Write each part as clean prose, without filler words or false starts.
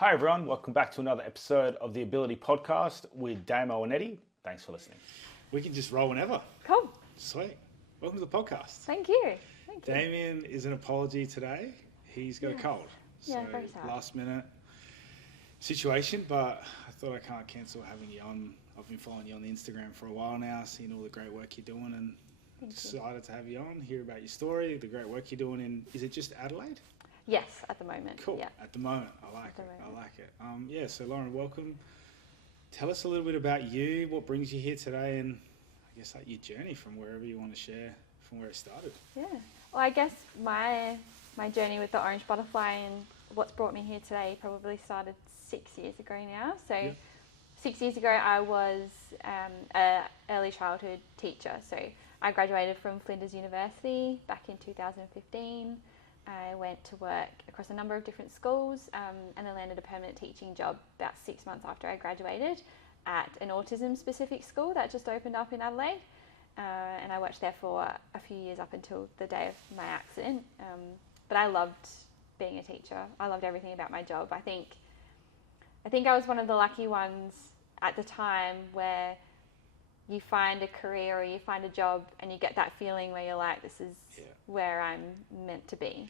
Hi everyone, welcome back to another episode of the Ability Podcast with Damo and Eddy. Thanks for listening. We can just roll whenever. Cool. Sweet. Welcome to the podcast. Thank you. Thank you. Damien is an apology today. He's got a cold. Yeah, So very sad. last minute situation, but I thought I can't cancel having you on. I've been following you on the Instagram for a while now, seeing all the great work you're doing, and decided to have you on, hear about your story, the great work you're doing in, is it just Adelaide? Yes, at the moment. Cool. Yeah. At the moment. I like it. moment. I like it. So Lauren, welcome. Tell us a little bit about you, what brings you here today, and I guess like your journey from wherever you want to share from where it started. Yeah. Well, I guess my journey with the orange butterfly and what's brought me here today probably started 6 years ago now. So 6 years ago, I was an early childhood teacher. So I graduated from Flinders University back in 2015. I went to work across a number of different schools and then landed a permanent teaching job about 6 months after I graduated at an autism specific school that just opened up in Adelaide. And I worked there for a few years up until the day of my accident. But I loved being a teacher. I loved everything about my job. I think I was one of the lucky ones at the time where you find a career or you find a job and you get that feeling where you're like, this is where I'm meant to be.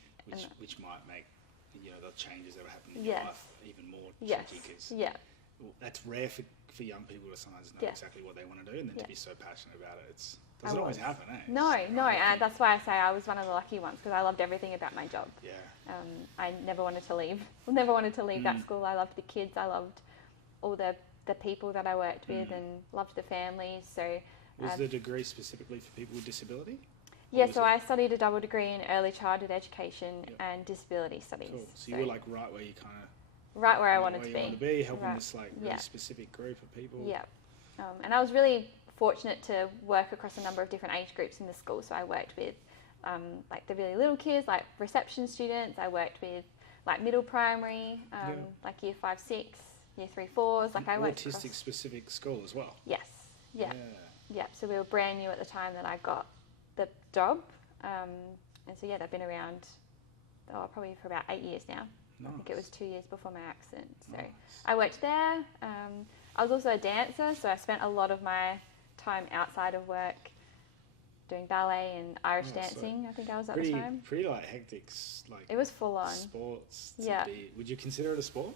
Which might make the changes that were happening in your life even more tricky, because that's rare for young people to sometimes know exactly what they want to do, and then to be so passionate about it. It doesn't always happen, eh? No, and that's why I say I was one of the lucky ones, because I loved everything about my job. Yeah. I never wanted to leave. Never wanted to leave that school. I loved the kids. I loved all the people that I worked with, and loved the families. So was the degree specifically for people with disability? Yeah, so I studied a double degree in early childhood education and disability studies. Cool. So you were like right where you kind of... Right where I wanted to be. Helping this like really specific group of people. Yeah. And I was really fortunate to work across a number of different age groups in the school. So I worked with like the really little kids, like reception students. I worked with like middle primary, like year 5, 6, year 3, 4s. Like I worked autistic specific school as well. Yes. Yeah. So we were brand new at the time that I got the job, and so they've been around probably for about 8 years now. Nice. I think it was 2 years before my accident. So I worked there. I was also a dancer, so I spent a lot of my time outside of work doing ballet and Irish dancing. I think I was at the time. Pretty like hectic, like it was full on sports. Yeah. Would you consider it a sport?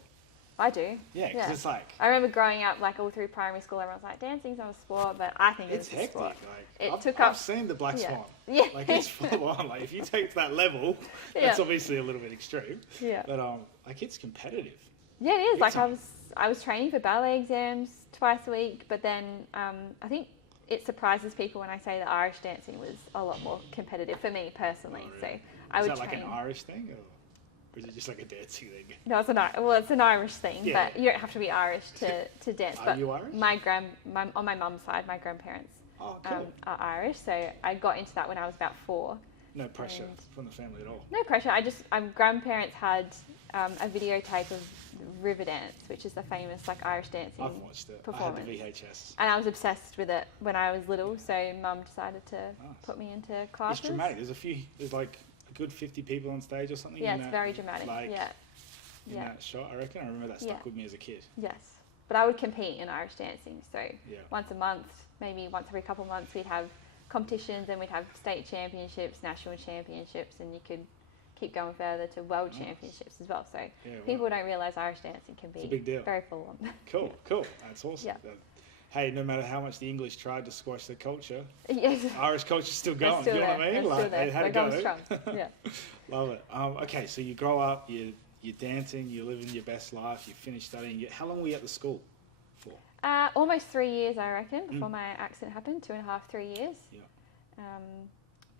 I do. Yeah, because it's like... I remember growing up, like all through primary school, everyone's like, dancing's not a sport, but I think it's hectic. Sport. Like, I've seen the Black Swan. Yeah. Like, it's full on. Like, if you take to that level, that's obviously a little bit extreme. Yeah. But, like, it's competitive. Yeah, it is. Like, I was training for ballet exams twice a week, but then I think it surprises people when I say that Irish dancing was a lot more competitive for me personally. Oh, really? So I would train. Is that like an Irish thing, or is it just like a dancing thing? No, it's an Irish thing, but you don't have to be Irish to dance. Are you Irish? On my mum's side, my grandparents cool. are Irish, so I got into that when I was about 4. No pressure from the family at all? No pressure. Grandparents had a videotape of Riverdance, which is the famous like Irish dancing I've watched it. performance. I had the VHS. And I was obsessed with it when I was little, so Mum decided to put me into classes. It's dramatic. There's like a good 50 people on stage or something. Yeah, it's very dramatic. In that shot, I reckon. I remember that stuck with me as a kid. Yes. But I would compete in Irish dancing, so once a month, maybe once every couple of months, we'd have competitions, and we'd have state championships, national championships, and you could keep going further to world championships as well. So people don't realise Irish dancing can be a big deal. Very full on. Cool. That's awesome. Yeah. Hey, no matter how much the English tried to squash the culture, Irish culture's still going. Still you know what I mean? Like, they had to go. Strong. Yeah. Love it. Okay, so you grow up, you're dancing, you're living your best life, you finish studying. How long were you at the school for? Almost 3 years, I reckon, before my accident happened. 2.5, 3 years. Yeah.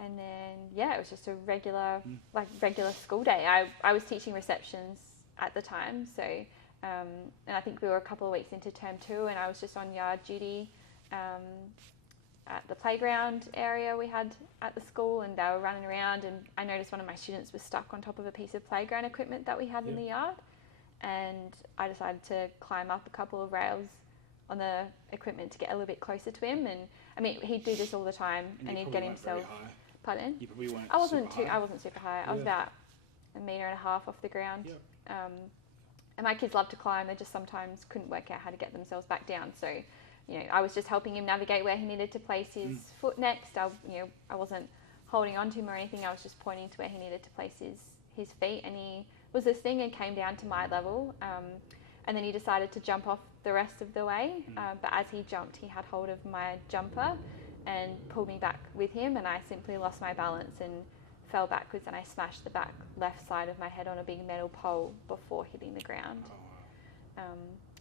And then it was just a regular school day. I was teaching receptions at the time, so and I think we were a couple of weeks into term 2, and I was just on yard duty at the playground area we had at the school, and they were running around, and I noticed one of my students was stuck on top of a piece of playground equipment that we had in the yard, and I decided to climb up a couple of rails on the equipment to get a little bit closer to him. And I mean, he'd do this all the time, and he'd get himself... Pardon? You probably weren't I wasn't super high. I was about 1.5 meters off the ground. And my kids love to climb. They just sometimes couldn't work out how to get themselves back down. So, you know, I was just helping him navigate where he needed to place his foot next. I wasn't holding on to him or anything. I was just pointing to where he needed to place his feet. And he was this thing and came down to my level. And then he decided to jump off the rest of the way. But as he jumped, he had hold of my jumper and pulled me back with him. And I simply lost my balance and fell backwards, and I smashed the back left side of my head on a big metal pole before hitting the ground.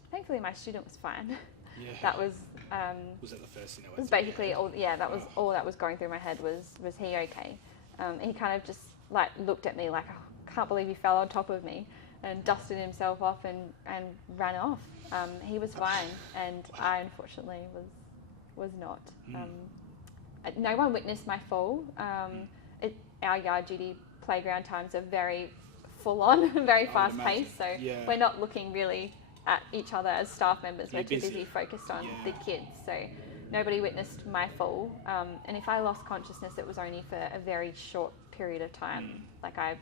Thankfully, my student was fine. Yeah. That was. Was that the first thing that Was went basically all. Yeah, that was all that was going through my head was he okay? He kind of just like looked at me like, oh, can't believe he fell on top of me, and dusted himself off and ran off. He was fine, and I unfortunately was not. No one witnessed my fall. Our yard duty playground times are very full on, very fast paced, so we're not looking really at each other as staff members. We're too busy focused on the kids, so nobody witnessed my fall. And if I lost consciousness, it was only for a very short period of time. Like I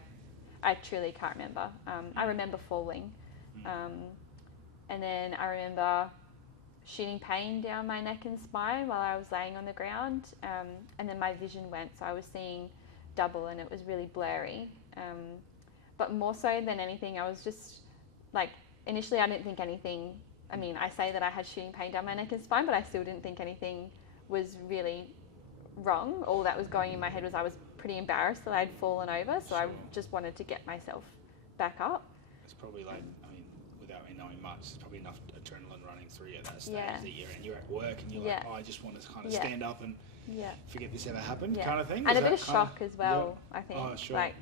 truly can't remember. I remember falling, and then I remember shooting pain down my neck and spine while I was laying on the ground, and then my vision went, so I was seeing double and it was really blurry. But more so than anything, I was just like, initially I didn't think anything. I mean, I say that I had shooting pain down my neck and spine, but I still didn't think anything was really wrong. All that was going in my head was I was pretty embarrassed that I'd fallen over, so I just wanted to get myself back up. It's probably like, I mean, without me knowing much, there's probably enough adrenaline running through you at that stage that you're at work and you're like, oh, I just want to kind of stand up and forget this ever happened, kind of thing. And a bit of shock as well, I think. Oh, sure. Like,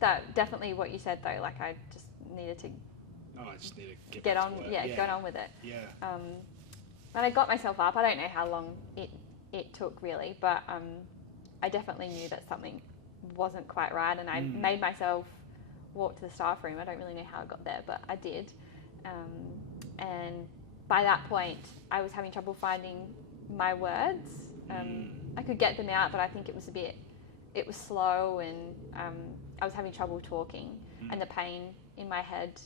that definitely what you said though. Like, I just needed to. I just need to get on. Get on with it. And I got myself up. I don't know how long it took really, but I definitely knew that something wasn't quite right, and I made myself walk to the staff room. I don't really know how I got there, but I did. And by that point, I was having trouble finding my words. I could get them out, but I think it was slow, and I was having trouble talking, and the pain in my head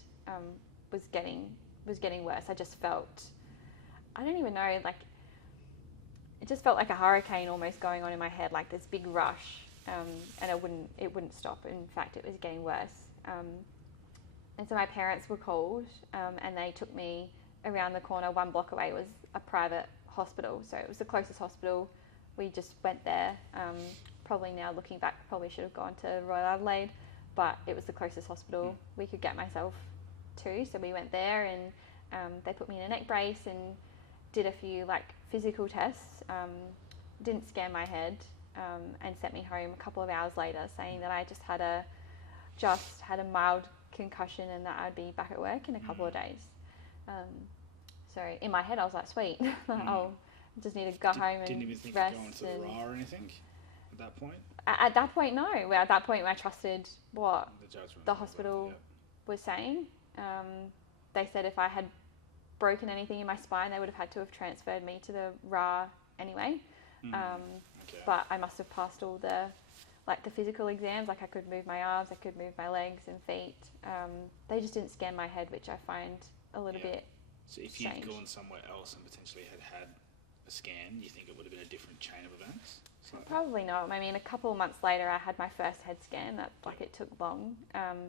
was getting worse. I just felt, I don't even know, like, it just felt like a hurricane almost going on in my head, like this big rush, and it wouldn't stop. In fact, it was getting worse. And so my parents were called, and they took me around the corner. 1 block away was a private hospital, so it was the closest hospital. We just went there. Probably now looking back, probably should have gone to Royal Adelaide, but it was the closest hospital we could get myself to. So we went there, and they put me in a neck brace and did a few like physical tests. Didn't scan my head, and sent me home a couple of hours later, saying that I just had a mild concussion and that I'd be back at work in a couple of days. So in my head, I was like, sweet, I just need to go home and didn't even think rest. of going to the RA or anything at that point? At that point, no. Well, at that point, I trusted what the hospital Yep. was saying. They said if I had broken anything in my spine, they would have had to have transferred me to the RA anyway. But I must have passed all the physical exams. Like, I could move my arms, I could move my legs and feet. They just didn't scan my head, which I find a little bit So if strange. you'd gone somewhere else and potentially had a scan, you think it would have been a different chain of events? Probably not. I mean, a couple of months later, I had my first head scan. It took long.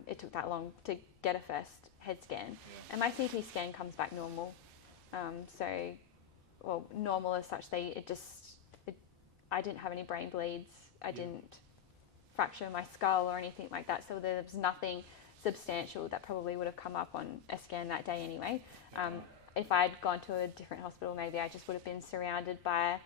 It took that long to get a first head scan, and my CT scan comes back normal. Normal as such. I didn't have any brain bleeds. I didn't fracture my skull or anything like that. So there was nothing substantial that probably would have come up on a scan that day anyway. If I'd gone to a different hospital, maybe I just would have been surrounded by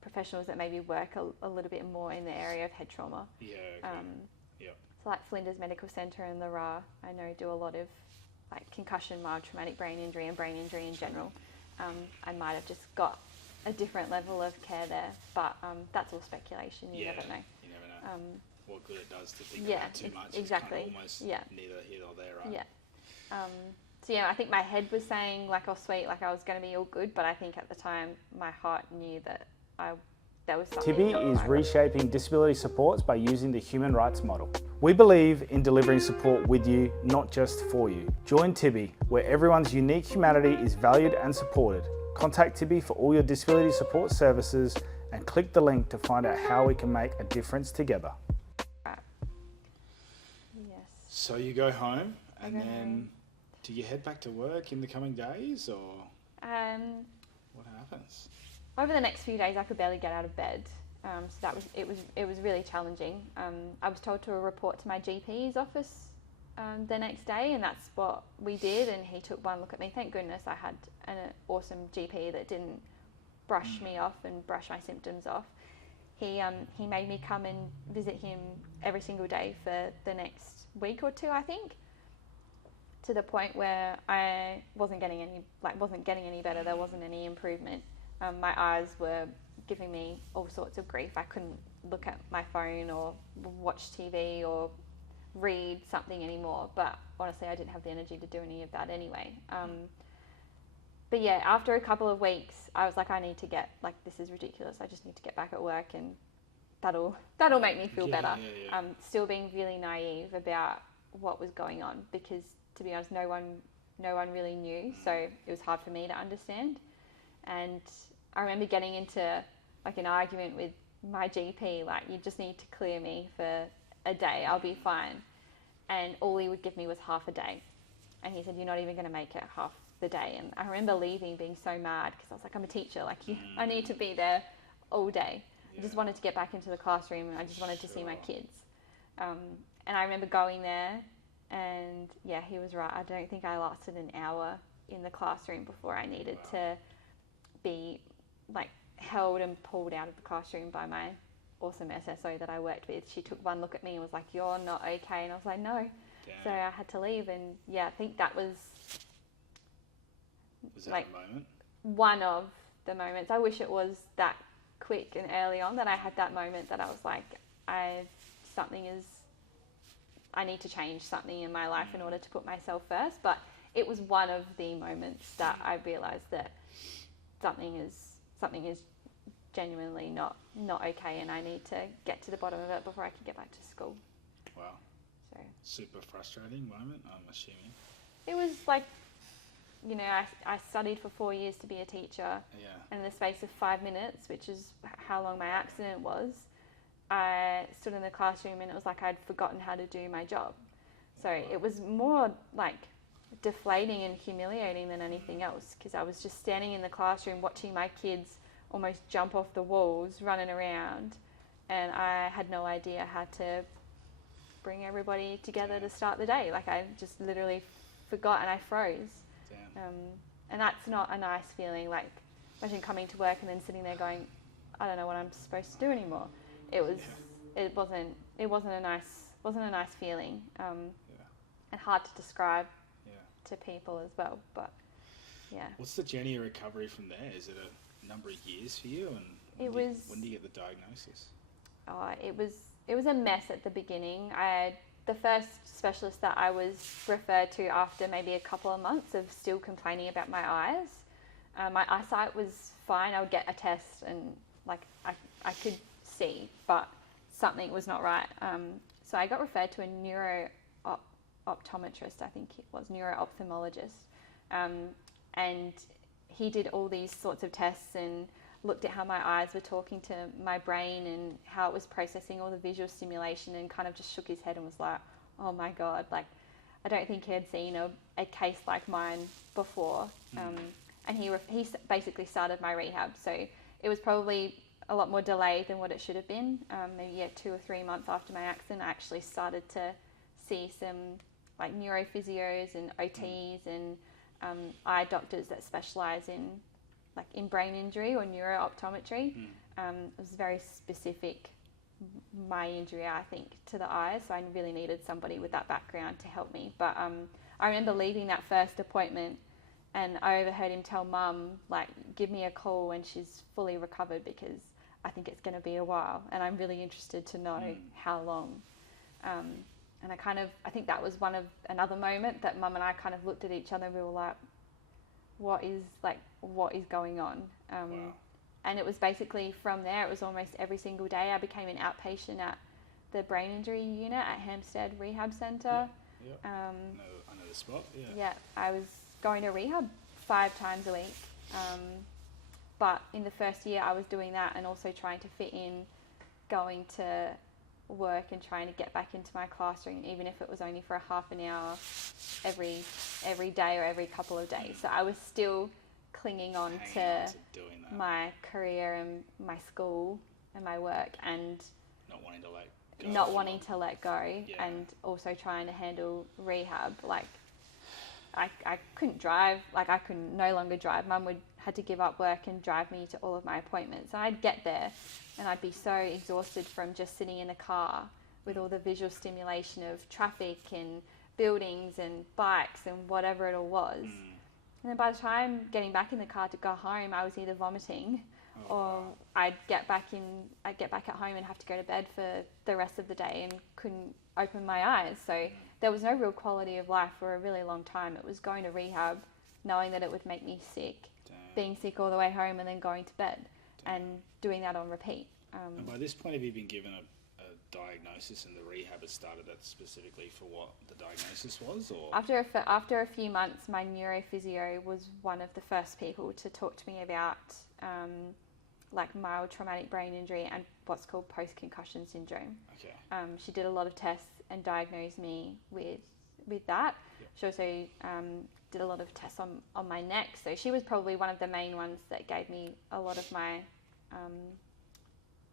professionals that maybe work a little bit more in the area of head trauma. So like Flinders Medical Centre and the RA, I know, do a lot of like concussion, mild traumatic brain injury and brain injury in general. I might have just got a different level of care there, but that's all speculation. You never know. You never know what good it does to think yeah, about too much. Exactly. It's kind of almost neither here nor there, right? Yeah. So I think my head was saying like, oh sweet, like I was going to be all good, but I think at the time my heart knew that I there was something Tibby not is right. reshaping disability supports by using the human rights model. We believe in delivering support with you, not just for you. Join Tibby, where everyone's unique humanity is valued and supported. Contact Tibby for all your disability support services and click the link to find out how we can make a difference together. Yes. So you go home, and go then home. do you head back to work in the coming days, or what happens? Over the next few days, I could barely get out of bed. So it was really challenging. I was told to report to my GP's office the next day, and that's what we did. And he took one look at me. Thank goodness I had an awesome GP that didn't brush me off and brush my symptoms off. He made me come and visit him every single day for the next week or two, I think, to the point where I wasn't getting any better. There wasn't any improvement. My eyes were giving me all sorts of grief. I couldn't look at my phone or watch TV or read something anymore. But honestly, I didn't have the energy to do any of that anyway. But yeah, after a couple of weeks, I was like, this is ridiculous. I just need to get back at work, and that'll make me feel better. Yeah. Still being really naive about what was going on, because to be honest, no one really knew. So it was hard for me to understand. And I remember getting into like an argument with my GP, like, you just need to clear me for a day, I'll be fine. And all he would give me was half a day. And he said, you're not even going to make it half the day. And I remember leaving being so mad, because I was like, I'm a teacher, like I need to be there all day. I just wanted to get back into the classroom, and I just wanted to see my kids. And I remember going there, and yeah, he was right. I don't think I lasted an hour in the classroom before I needed to be like held and pulled out of the classroom by my awesome SSO that I worked with. She took one look at me and was like, you're not okay. And I was like, no. Damn. So I had to leave. And yeah, I think that was that like a moment? one of the moments. I wish it was that quick and early on that I had that moment that I was like, I need to change something in my life in order to put myself first. But it was one of the moments that I realised that something is genuinely not okay, and I need to get to the bottom of it before I can get back to school. Wow. So Super frustrating moment, I'm assuming. it was like, I studied for 4 years to be a teacher, and in the space of 5 minutes, which is how long my accident was, I stood in the classroom and it was like I'd forgotten how to do my job. So it was more like deflating and humiliating than anything else, because I was just standing in the classroom watching my kids almost jump off the walls, running around, and I had no idea how to bring everybody together to start the day. Like, I just literally forgot and I froze. And that's not a nice feeling. Like, imagine coming to work and then sitting there going, I don't know what I'm supposed to do anymore. It wasn't a nice feeling, and hard to describe to people as well. But yeah. What's the journey of recovery from there? Is it a number of years for you? And when do you get the diagnosis? It was a mess at the beginning. The first specialist that I was referred to after maybe a couple of months of still complaining about my eyes. My eyesight was fine. I would get a test and I could see, but something was not right. So I got referred to a optometrist, I think it was, neuro-ophthalmologist. And he did all these sorts of tests and looked at how my eyes were talking to my brain and how it was processing all the visual stimulation, and kind of just shook his head and was like, oh my God, like, I don't think he had seen a case like mine before. And he basically started my rehab. So it was probably a lot more delayed than what it should have been. Maybe 2 or 3 months after my accident, I actually started to see some like neurophysios and OTs and eye doctors that specialise in brain injury or neurooptometry. It was very specific, my injury, I think, to the eyes. So I really needed somebody with that background to help me. But I remember leaving that first appointment, and I overheard him tell Mum, like, give me a call when she's fully recovered, because I think it's going to be a while, and I'm really interested to know how long. And I think that was another moment that Mum and I kind of looked at each other and we were like, what is going on? Wow. And it was basically from there, it was almost every single day. I became an outpatient at the brain injury unit at Hampstead Rehab Centre. Yeah. I know the spot. Yeah. Yeah, I was going to rehab 5 times a week. But in the first year I was doing that and also trying to fit in going to work and trying to get back into my classroom, even if it was only for a half an hour every day or every couple of days. So I was still clinging on to doing that. my career and my school and my work, and not wanting to let go, Yeah. and also trying to handle rehab. Like I couldn't drive, like I could no longer drive. Mum had to give up work and drive me to all of my appointments. And I'd get there and I'd be so exhausted from just sitting in the car with all the visual stimulation of traffic and buildings and bikes and whatever it all was. And then by the time getting back in the car to go home, I was either vomiting or I'd get back at home and have to go to bed for the rest of the day and couldn't open my eyes. So there was no real quality of life for a really long time. It was going to rehab, knowing that it would make me sick, being sick all the way home, and then going to bed and doing that on repeat. And by this point, have you been given a diagnosis, and the rehab has started that specifically for what the diagnosis was? Or After a few months, my neurophysio was one of the first people to talk to me about like mild traumatic brain injury and what's called post-concussion syndrome. Okay. She did a lot of tests and diagnosed me with that. Yep. She also did a lot of tests on my neck. So she was probably one of the main ones that gave me a lot of my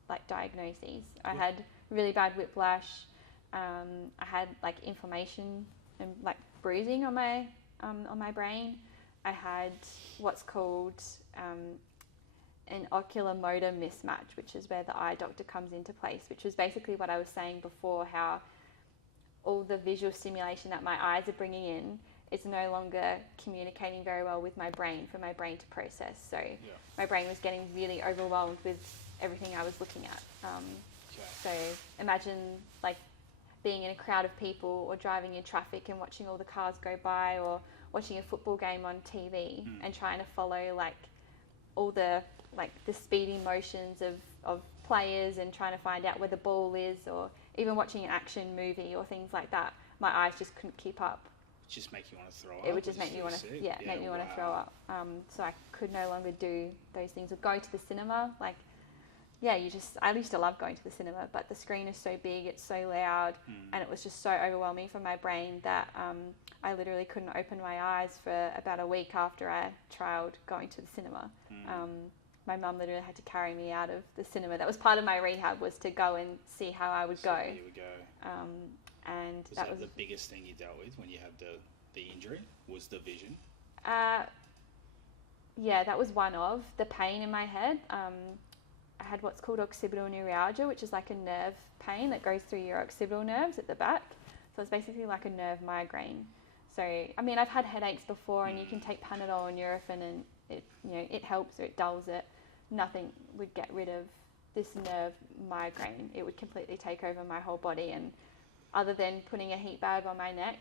like diagnoses. I had really bad whiplash. I had like inflammation and like bruising on my brain. I had what's called an ocular motor mismatch, which is where the eye doctor comes into place, which was basically what I was saying before, how all the visual stimulation that my eyes are bringing in is no longer communicating very well with my brain for my brain to process. So my brain was getting really overwhelmed with everything I was looking at. So imagine like being in a crowd of people or driving in traffic and watching all the cars go by, or watching a football game on TV and trying to follow like all the speeding motions of players and trying to find out where the ball is, or even watching an action movie or things like that. My eyes just couldn't keep up. Just make you want to throw up? It would just make me want to, make me want to throw up. So I could no longer do those things. Or go to the cinema, like, I used to love going to the cinema, but the screen is so big, it's so loud, and it was just so overwhelming for my brain that I literally couldn't open my eyes for about a week after I trialled going to the cinema. My mum literally had to carry me out of the cinema. That was part of my rehab, was to go and see how I would go. You would go. And was that the biggest thing you dealt with when you had the injury? Was the vision? Yeah, that was one of the pain in my head. I had what's called occipital neuralgia, which is like a nerve pain that goes through your occipital nerves at the back. So it's basically like a nerve migraine. So, I mean, I've had headaches before, and you can take Panadol and Nurofen, and it helps or it dulls it. Nothing would get rid of this nerve migraine. It would completely take over my whole body, and other than putting a heat bag on my neck,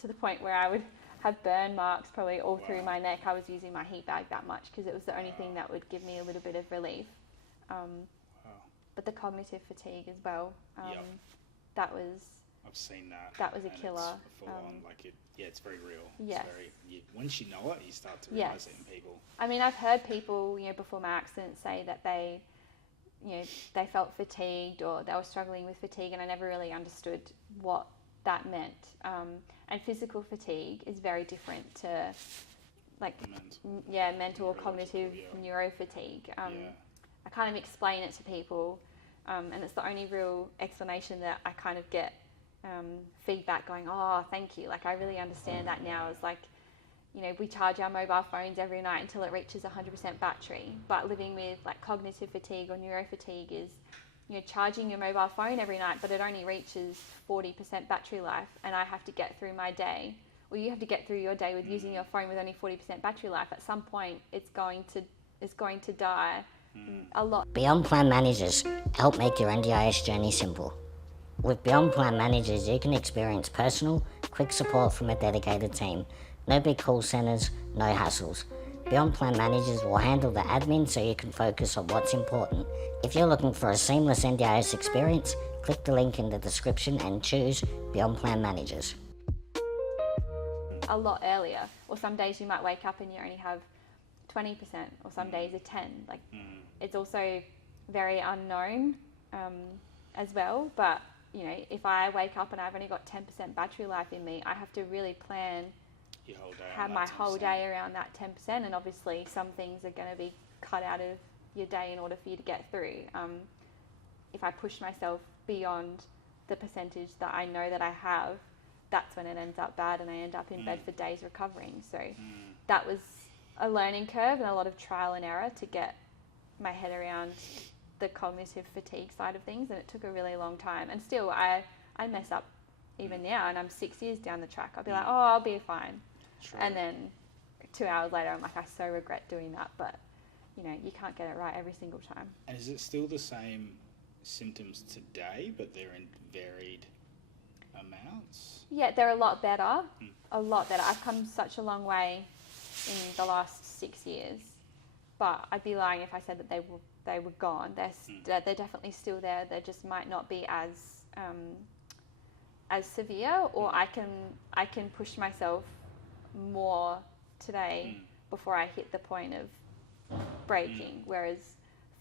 to the point where I would have burn marks probably all through my neck, I was using my heat bag that much because it was the only thing that would give me a little bit of relief. But the cognitive fatigue as well, that was... I've seen that. That was a killer. It's full on, it's very real. Yes. Once you know it, you start to realise it in people. I mean, I've heard people, before my accident say that they felt fatigued, or they were struggling with fatigue, and I never really understood what that meant. And physical fatigue is very different to mental or cognitive neurofatigue. I kind of explain it to people, and it's the only real explanation that I kind of get feedback going, oh, thank you. Like, I really understand that now. It's like, we charge our mobile phones every night until it reaches 100% battery. But living with like cognitive fatigue or neurofatigue is, charging your mobile phone every night, but it only reaches 40% battery life, and I have to get through my day. Well, you have to get through your day with using your phone with only 40% battery life. At some point, it's going to die a lot. Beyond Plan Managers help make your NDIS journey simple. With Beyond Plan Managers, you can experience personal, quick support from a dedicated team. No big call centers, no hassles. Beyond Plan Managers will handle the admin so you can focus on what's important. If you're looking for a seamless NDIS experience, click the link in the description and choose Beyond Plan Managers. A lot earlier, or some days you might wake up and you only have 20%, or some days are 10. Like, it's also very unknown as well. But you know, if I wake up and I've only got 10% battery life in me, I have to really plan Your whole day. have my whole day around that 10%. And obviously, some things are going to be cut out of your day in order for you to get through. If I push myself beyond the percentage that I know that I have, that's when it ends up bad and I end up in bed for days recovering. So that was a learning curve and a lot of trial and error to get my head around the cognitive fatigue side of things, and it took a really long time. And still, I mess up even now, and I'm 6 years down the track. I'll be like, oh, I'll be fine. True. And then 2 hours later, I'm like, I so regret doing that. But, you know, you can't get it right every single time. And is it still the same symptoms today, but they're in varied amounts? Yeah, they're a lot better. A lot better. I've come such a long way in the last 6 years. But I'd be lying if I said that they were gone. They're definitely still there. They just might not be as severe, or I can push myself more today before I hit the point of breaking. Whereas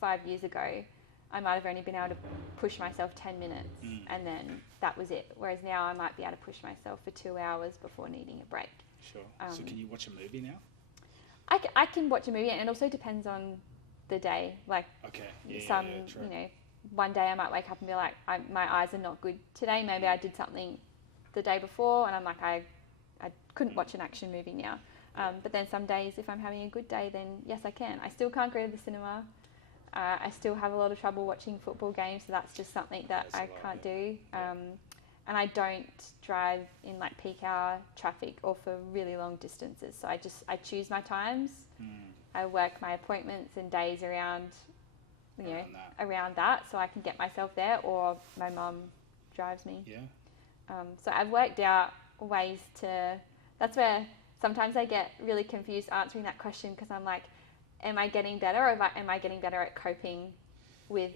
5 years ago, I might have only been able to push myself 10 minutes and then that was it. Whereas now I might be able to push myself for 2 hours before needing a break. Sure. So can you watch a movie now? I can watch a movie, and it also depends on the day. Like, Okay. you True. know, one day I might wake up and be like, my eyes are not good today. Maybe I did something the day before, and I'm like, I couldn't watch an action movie now. But then some days, if I'm having a good day, then yes, I can. I still can't go to the cinema. I still have a lot of trouble watching football games, so that's just something that I can't do. And I don't drive in like peak hour traffic or for really long distances. So I choose my times. I work my appointments and days around that, so I can get myself there, or my mum drives me. Yeah. So I've worked out ways to. That's where sometimes I get really confused answering that question, because I'm like, am I getting better, or am I getting better at coping with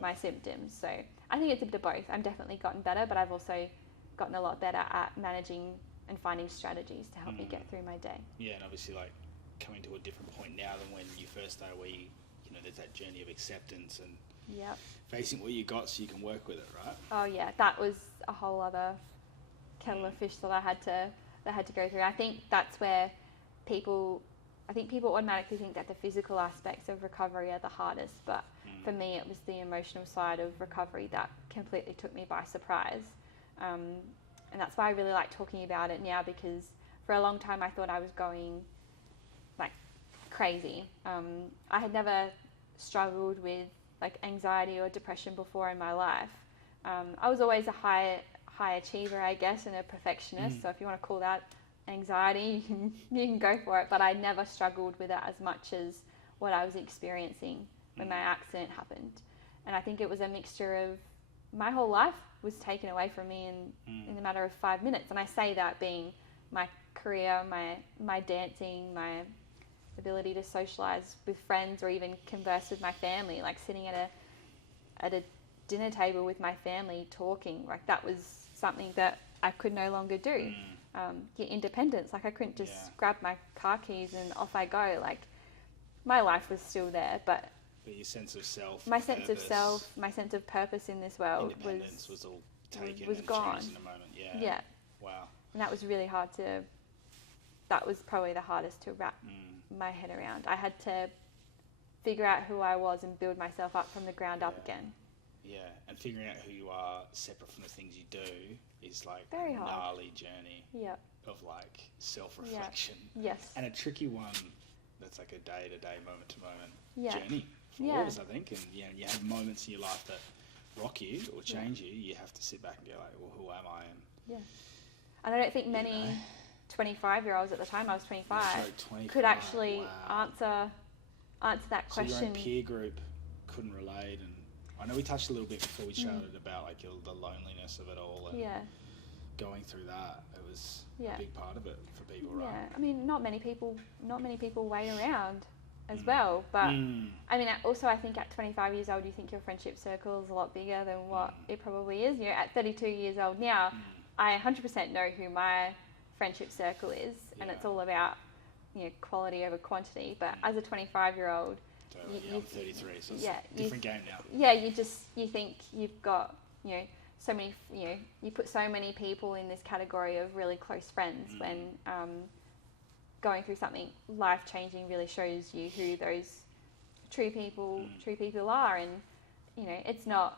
my symptoms? So I think it's a bit of both. I've definitely gotten better, but I've also gotten a lot better at managing and finding strategies to help me get through my day. Yeah, and obviously, like, coming to a different point now than when you first started, where you know, there's that journey of acceptance and facing what you got so you can work with it, right? Oh yeah, that was a whole other kettle of fish that I had to go through. I think that's where people automatically think that the physical aspects of recovery are the hardest, but for me it was the emotional side of recovery that completely took me by surprise. And that's why I really like talking about it now, because for a long time I thought I was going like crazy. I had never struggled with like anxiety or depression before in my life. I was always a high achiever, I guess, and a perfectionist. So if you want to call that anxiety, you can go for it. But I never struggled with it as much as what I was experiencing when my accident happened. And I think it was a mixture of my whole life was taken away from me in a matter of 5 minutes. And I say that being my career, my dancing, my ability to socialise with friends or even converse with my family, like sitting at a dinner table with my family talking, like that was something that I could no longer do. Your independence, like I couldn't just grab my car keys and off I go. Like my life was still there, but your sense of self, my sense of self, my sense of purpose in this world was all taken was and gone. changed in a moment. Yeah. Wow. And that was really hard to. That was probably the hardest to wrap my head around. I had to figure out who I was and build myself up from the ground up again. Yeah, and figuring out who you are separate from the things you do is like Very a hard. gnarly journey of like self-reflection. Yes. And a tricky one that's like a day-to-day, moment-to-moment journey for all of us, I think. And you have moments in your life that rock you or change you. You have to sit back and go like, well, who am I? And and I don't think many 25-year-olds at the time, I was 25, could actually answer that question. So your own peer group couldn't relate, and I know we touched a little bit before we chatted about like the loneliness of it all and going through that. It was Yeah. a big part of it for people, right? Yeah, I mean, not many people wait around as well. But I mean, also I think at 25 years old, you think your friendship circle is a lot bigger than what it probably is. You know, at 32 years old now, I 100% know who my friendship circle is, and it's all about, you know, quality over quantity. But as a 25-year-old, Totally. I'm 33, so it's a different game now. Yeah, you think you've got, you know, so many, you know, you put so many people in this category of really close friends when going through something life-changing really shows you who those true people are. And, you know, it's not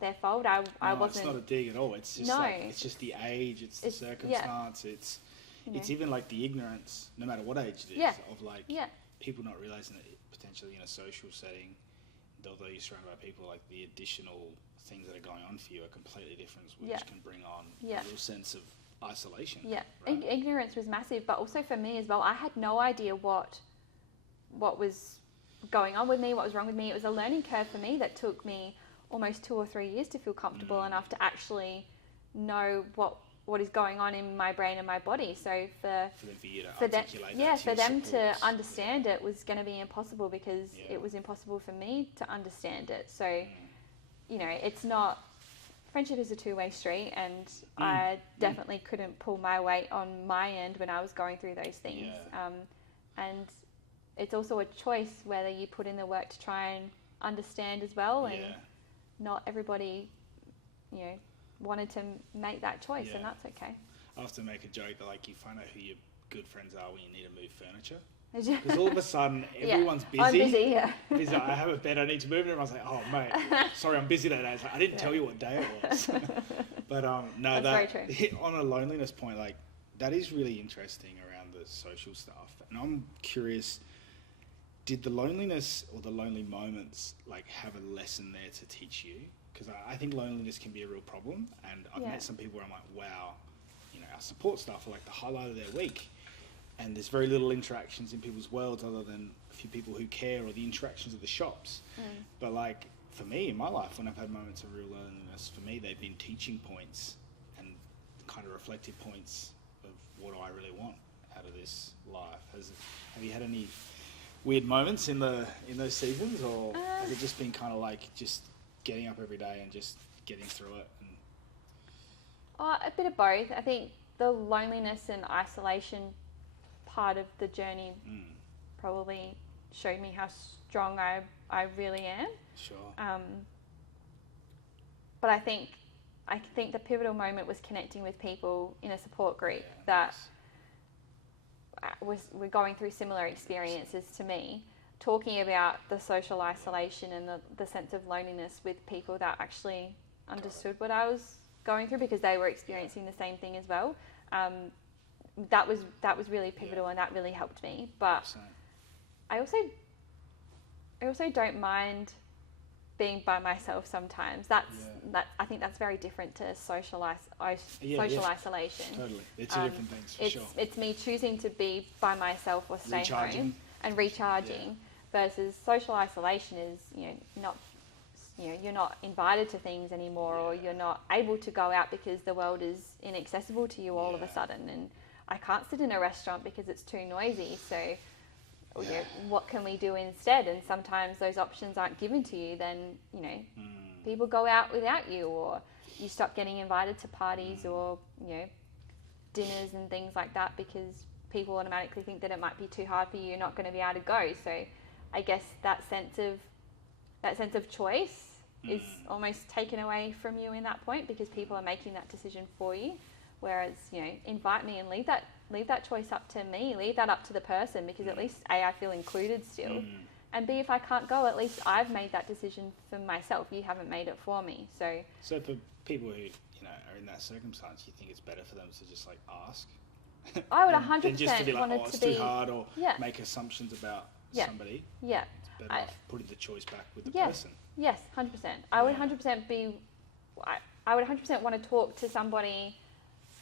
their fault. I wasn't. It's not a dig at all. It's just it's just the age, it's the circumstance, it's even like the ignorance, no matter what age it is, of like people not realizing that potentially in a social setting, although you're surrounded by people, like the additional things that are going on for you are completely different, which can bring on a little sense of isolation. Yeah, right? Ignorance was massive, but also for me as well, I had no idea what was going on with me, what was wrong with me. It was a learning curve for me that took me almost 2 or 3 years to feel comfortable enough to actually know what is going on in my brain and my body. So for them to understand it was going to be impossible, because it was impossible for me to understand it. So, you know, it's not, friendship is a two-way street, and I definitely couldn't pull my weight on my end when I was going through those things. And it's also a choice whether you put in the work to try and understand as well, and not everybody, you know, wanted to make that choice, and that's okay. I often make a joke that, like, you find out who your good friends are when you need to move furniture. Because all of a sudden, everyone's busy. I'm busy, Busy, I have a bed I need to move, and everyone's like, oh, mate, sorry, I'm busy that day. It's like, I didn't tell you what day it was. But no, that's very true. On a loneliness point, like, that is really interesting around the social stuff. And I'm curious, did the loneliness or the lonely moments, like, have a lesson there to teach you? Because I think loneliness can be a real problem, and I've met some people where I'm like, wow, you know, our support staff are like the highlight of their week, and there's very little interactions in people's worlds other than a few people who care, or the interactions at the shops. But like, for me, in my life, when I've had moments of real loneliness, for me, they've been teaching points and kind of reflective points of what I really want out of this life. Have you had any weird moments in those seasons, or has it just been kind of like just getting up every day and just getting through it? A bit of both. I think the loneliness and isolation part of the journey probably showed me how strong I really am. Sure. But I think the pivotal moment was connecting with people in a support group that were going through similar experiences to me, talking about the social isolation and the sense of loneliness with people that actually understood what I was going through, because they were experiencing the same thing as well. That was really pivotal, and that really helped me. But I also don't mind being by myself sometimes. I think that's very different to social isolation. Totally, it's two different things for sure. It's me choosing to be by myself or stay home and recharging, versus social isolation is, you're not invited to things anymore, or you're not able to go out because the world is inaccessible to you all of a sudden, and I can't sit in a restaurant because it's too noisy. So what can we do instead? And sometimes those options aren't given to you. Then people go out without you, or you stop getting invited to parties or dinners and things like that, because people automatically think that it might be too hard for you, you're not going to be able to go. So I guess that sense of choice is almost taken away from you in that point, because people are making that decision for you. Whereas, invite me and leave that choice up to me, leave that up to the person, because at least A, I feel included still, and B, if I can't go, at least I've made that decision for myself. You haven't made it for me. So for people who are in that circumstance, you think it's better for them to just like ask? I would 100% just to be like, want it's it to be too hard, or make assumptions about somebody. Yeah. It's better off putting the choice back with the person. Yes, 100%. I would 100% be. I would 100% want to talk to somebody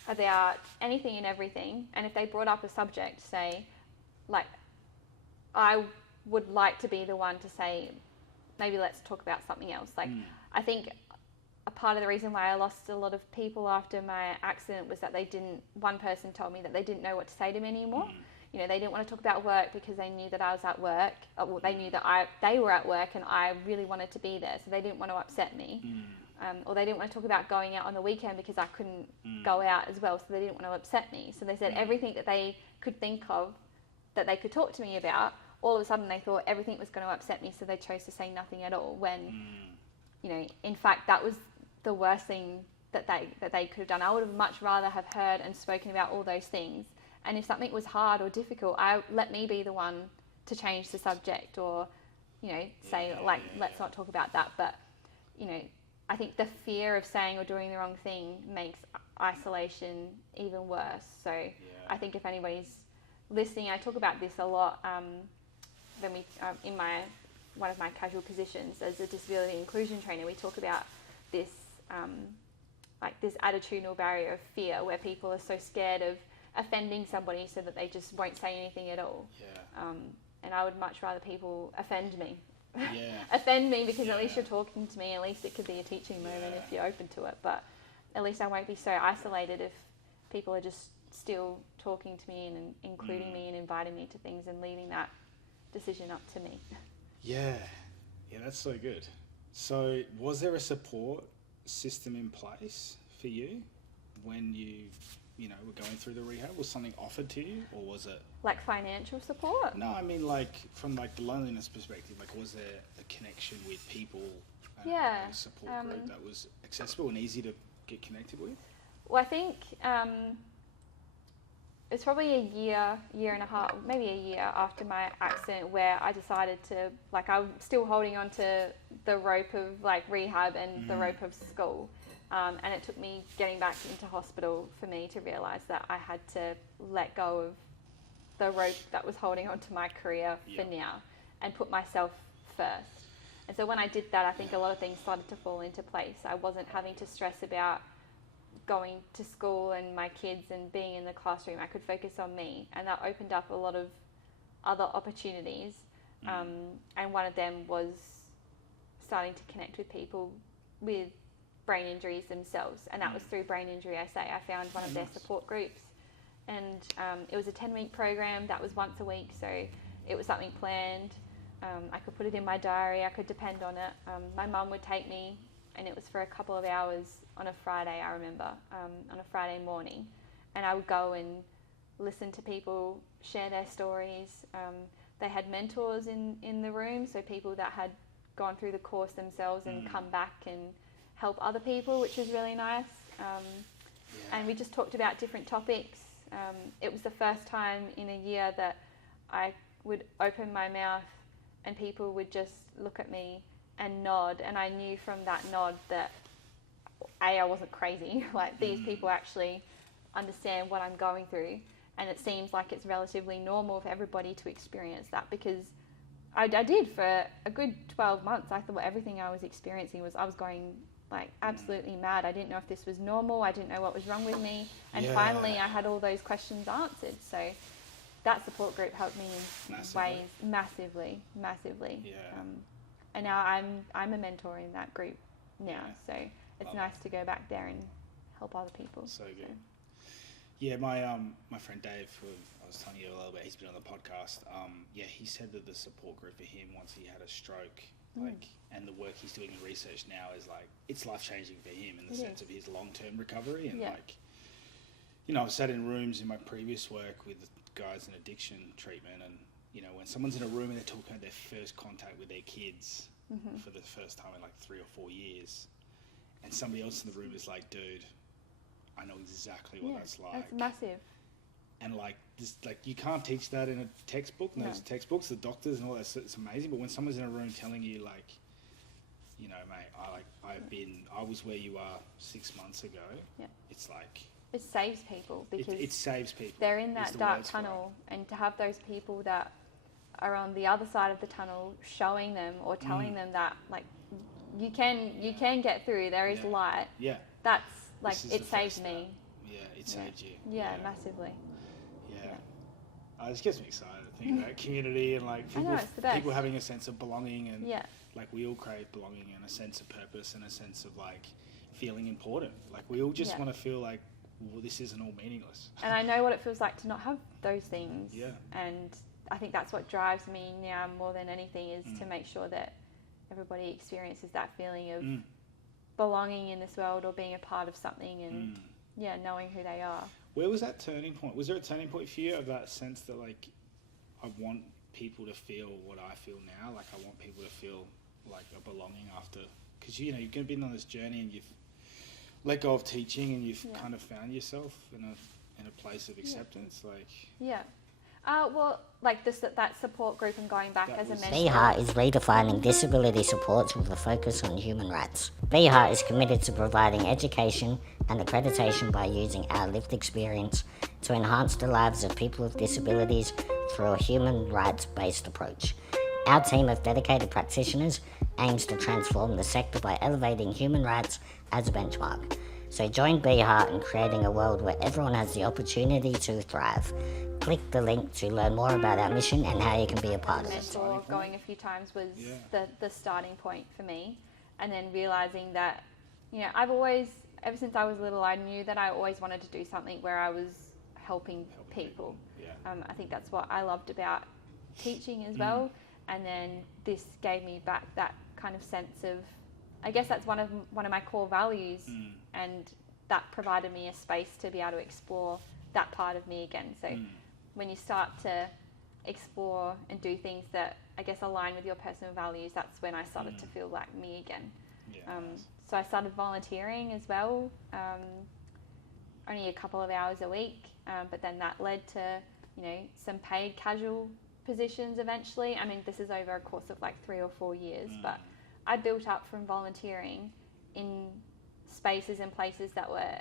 about anything and everything, and if they brought up a subject, say, like, I would like to be the one to say, maybe let's talk about something else. Like, I think a part of the reason why I lost a lot of people after my accident was that one person told me that they didn't know what to say to me anymore. You know, they didn't want to talk about work because they knew that I was at work, or they knew that they were at work and I really wanted to be there, so they didn't want to upset me. Or they didn't want to talk about going out on the weekend because I couldn't go out as well, so they didn't want to upset me. So they said everything that they could think of that they could talk to me about, all of a sudden they thought everything was going to upset me, so they chose to say nothing at all, when, you know, in fact, that was the worst thing that they could have done. I would have much rather have heard and spoken about all those things. And if something was hard or difficult, let me be the one to change the subject, or, you know, say, let's not talk about that. But, you know, I think the fear of saying or doing the wrong thing makes isolation even worse. So I think if anybody's listening, I talk about this a lot when in one of my casual positions as a disability inclusion trainer. We talk about this this attitudinal barrier of fear, where people are so scared of offending somebody so that they just won't say anything at all. And I would much rather people offend me. Offend me, because at least you're talking to me. At least it could be a teaching moment if you're open to it. But at least I won't be so isolated if people are just still talking to me and including me and inviting me to things and leaving that decision up to me. Yeah, that's so good. So was there a support system in place for you when you know, were going through the rehab? Was something offered to you, or was it like financial support? No, I mean, like, from like the loneliness perspective, like, was there a connection with people, a support group that was accessible and easy to get connected with? Well, I think it's probably a year and a half, maybe a year after my accident, where I decided to, like, I'm still holding on to the rope of like rehab and the rope of school. And it took me getting back into hospital for me to realise that I had to let go of the rope that was holding on to my career for now and put myself first. And so when I did that, I think a lot of things started to fall into place. I wasn't having to stress about going to school and my kids and being in the classroom. I could focus on me, and that opened up a lot of other opportunities. And one of them was starting to connect with people with brain injuries themselves, and that was through Brain Injury SA. I found one of their support groups, and it was a 10-week program that was once a week, so it was something planned. I could put it in my diary, I could depend on it. My mum would take me, and it was for a couple of hours on a Friday, I remember, on a Friday morning, and I would go and listen to people share their stories. They had mentors in the room, so people that had gone through the course themselves and come back and help other people, which was really nice. And we just talked about different topics. It was the first time in a year that I would open my mouth and people would just look at me and nod, and I knew from that nod that I wasn't crazy. Like, these people actually understand what I'm going through, and it seems like it's relatively normal for everybody to experience that, because I did for a good 12 months. I thought everything I was experiencing I was going like absolutely mad. I didn't know if this was normal. I didn't know what was wrong with me. And finally I had all those questions answered. So that support group helped me in ways massively. And now I'm a mentor in that group now. So it's nice to go back there and help other people. So good. Yeah, my friend Dave, who I was telling you a little bit, he's been on the podcast. He said that the support group for him, once he had a stroke, and the work he's doing in research now is like, it's life changing for him in the sense of his long-term recovery. And like, you know, I've sat in rooms in my previous work with guys in addiction treatment, and you know, when someone's in a room and they're talking about their first contact with their kids for the first time in like 3 or 4 years, and somebody else in the room is like, dude, I know exactly what that's like. That's massive. And like this, like, you can't teach that in a textbook. And those textbooks, the doctors and all that, it's amazing. But when someone's in a room telling you, like, you know, mate, I was where you are 6 months ago. Yeah. It's like, it saves people, because it saves people. They're in that dark tunnel, and to have those people that are on the other side of the tunnel showing them or telling them that, like, you can get through. There is light. Yeah. That's like, it saved me. Yeah, it saved you. Yeah, massively. Yeah. This gets me excited. I think about community and like people having a sense of belonging, and like, we all crave belonging and a sense of purpose and a sense of like, feeling important. Like we all just Yeah. want to feel like, well, this isn't all meaningless. And I know what it feels like to not have those things. Yeah. And I think that's what drives me now more than anything, is to make sure that everybody experiences that feeling of belonging in this world, or being a part of something, and knowing who they are. Where was that turning point? Was there a turning point for you of that sense that like, I want people to feel what I feel now? Like I want people to feel like a belonging after, because you know, you've been on this journey and you've let go of teaching and you've kind of found yourself in a place of acceptance. Like Well, like that support group and going back as a mentor. BHA is redefining disability supports with a focus on human rights. BHA is committed to providing education and accreditation by using our lived experience to enhance the lives of people with disabilities through a human rights-based approach. Our team of dedicated practitioners aims to transform the sector by elevating human rights as a benchmark. So join BHA in creating a world where everyone has the opportunity to thrive. Click the link to learn more about our mission and how you can be a part of it. Mentor going a few times was the starting point for me, and then realizing that, you know, I've always, ever since I was little, I knew that I always wanted to do something where I was helping people. I think that's what I loved about teaching as well, and then this gave me back that kind of sense of, I guess that's one of my core values, and that provided me a space to be able to explore that part of me again. So when you start to explore and do things that I guess align with your personal values, that's when I started to feel like me again. So I started volunteering as well, only a couple of hours a week, but then that led to, you know, some paid casual positions eventually. I mean, this is over a course of like 3 or 4 years, but I built up from volunteering in spaces and places that were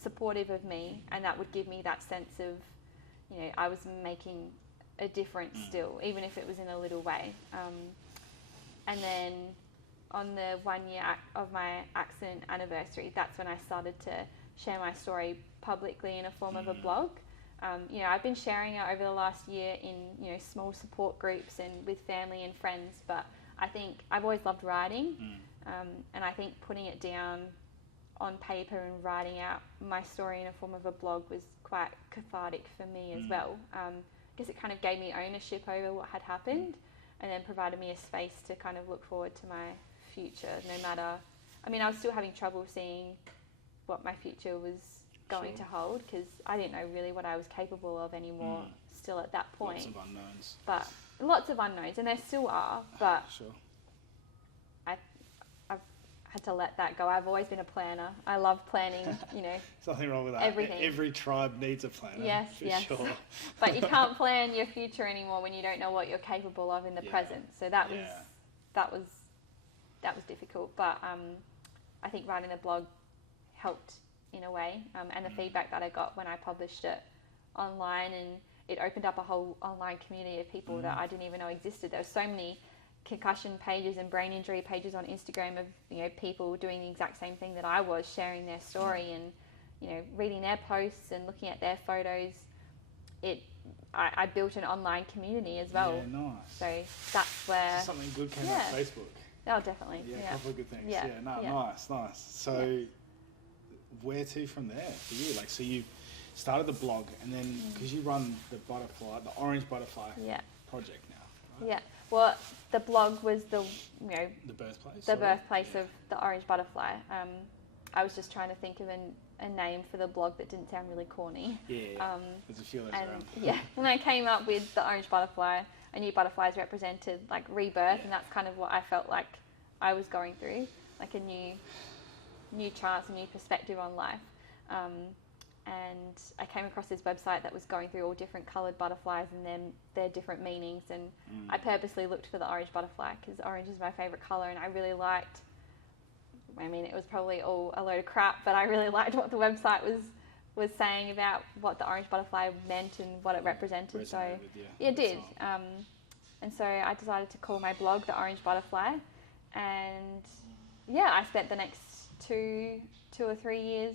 supportive of me, and that would give me that sense of, you know, I was making a difference still, even if it was in a little way. And then on the 1 year of my accident anniversary, that's when I started to share my story publicly in a form of a blog. You know, I've been sharing it over the last year in, you know, small support groups and with family and friends, but I think I've always loved writing, and I think putting it down on paper and writing out my story in a form of a blog was quite cathartic for me as well. I guess it kind of gave me ownership over what had happened, and then provided me a space to kind of look forward to my future, no matter, I mean, I was still having trouble seeing what my future was going to hold, because I didn't know really what I was capable of anymore still at that point. Lots of unknowns. But lots of unknowns, and there still are, but I've had to let that go. I've always been a planner. I love planning, you know. There's nothing wrong with that. Everything. Every tribe needs a planner. Yes, yes. Sure. But you can't plan your future anymore when you don't know what you're capable of in the present. So that was difficult. But I think writing the blog helped in a way, and the feedback that I got when I published it online, and it opened up a whole online community of people that I didn't even know existed. There were so many concussion pages and brain injury pages on Instagram of, you know, people doing the exact same thing that I was, sharing their story and, you know, reading their posts and looking at their photos. I built an online community as well. Yeah, nice. So that's where Something good came out of Facebook. Oh, definitely. Yeah, a couple of good things. Yeah. Nice. So where to from there for you? Like, so you started the blog, and then because you run the orange butterfly project now, right? Yeah. Well, the blog was the birthplace of the orange butterfly. I was just trying to think of a name for the blog that didn't sound really corny. There's a few of those around. And I came up with the orange butterfly. I knew butterflies represented like rebirth, and that's kind of what I felt like I was going through, like a new chance, a new perspective on life. And I came across this website that was going through all different coloured butterflies and then their different meanings, and I purposely looked for the orange butterfly because orange is my favourite colour, and I really liked, I mean, it was probably all a load of crap, but I really liked what the website was saying about what the orange butterfly meant and what it represented. So it did. And so I decided to call my blog The Orange Butterfly, and I spent the next two or 3 years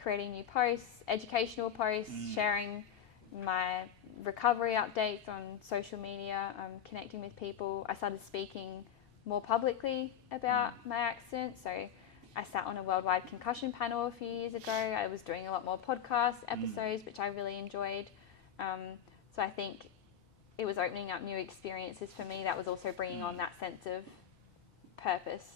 creating new posts, educational posts, sharing my recovery updates on social media, connecting with people. I started speaking more publicly about my accident, so I sat on a worldwide concussion panel a few years ago. I was doing a lot more podcast episodes, which I really enjoyed. So I think it was opening up new experiences for me. That was also bringing on that sense of purpose,